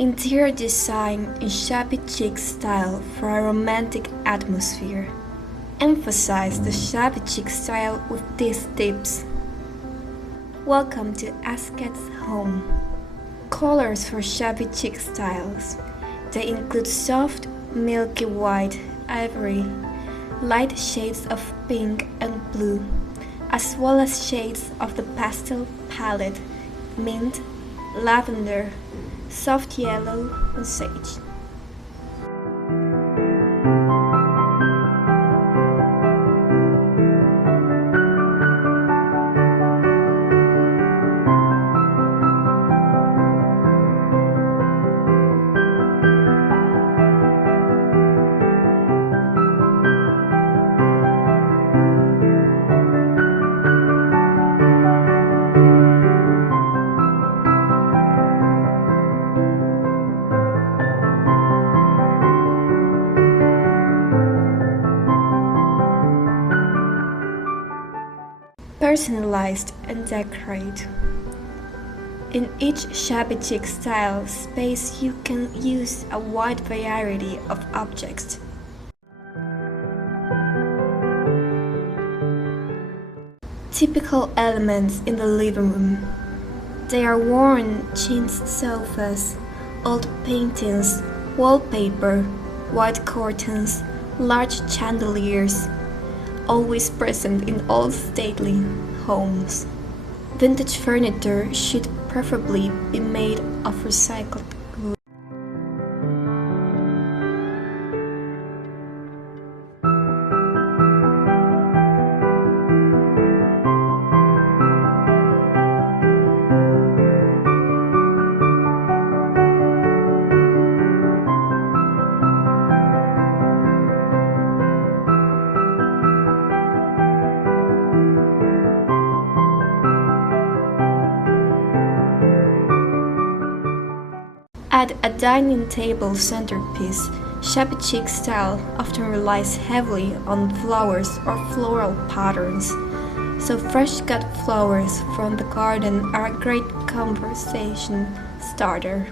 Interior design in shabby chic style for a romantic atmosphere. Emphasize the shabby chic style with these tips. Welcome to Asket's home. Colors for shabby chic styles. They include soft, milky white, ivory, light shades of pink and blue, as well as shades of the pastel palette, mint, lavender, soft yellow, and sage. Personalized and decorate. In each shabby chic style space you can use a wide variety of objects. Typical elements in the living room. They are worn chintz sofas, old paintings, wallpaper, white curtains, large chandeliers, always present in all stately homes. Vintage furniture should preferably be made of recycled wood. Add a dining table centerpiece. Shabby chic style often relies heavily on flowers or floral patterns, so fresh cut flowers from the garden are a great conversation starter.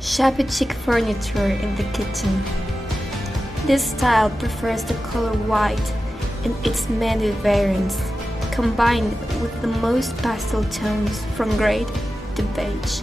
Shabby chic furniture in the kitchen. This style prefers the color white in its many variants, combined with the most pastel tones from gray to beige.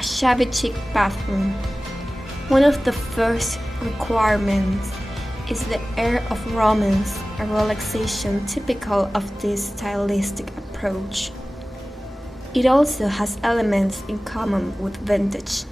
Shabby chic bathroom. One of the first requirements is the air of romance, a relaxation typical of this stylistic approach. It also has elements in common with vintage.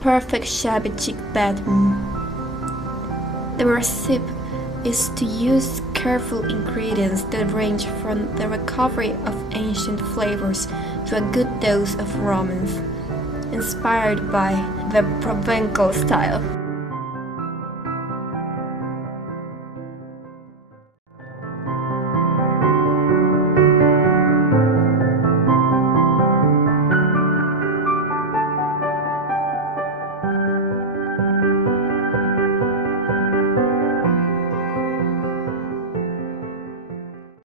Perfect shabby chic bedroom. The recipe is to use careful ingredients that range from the recovery of ancient flavors to a good dose of romance, inspired by the Provencal style.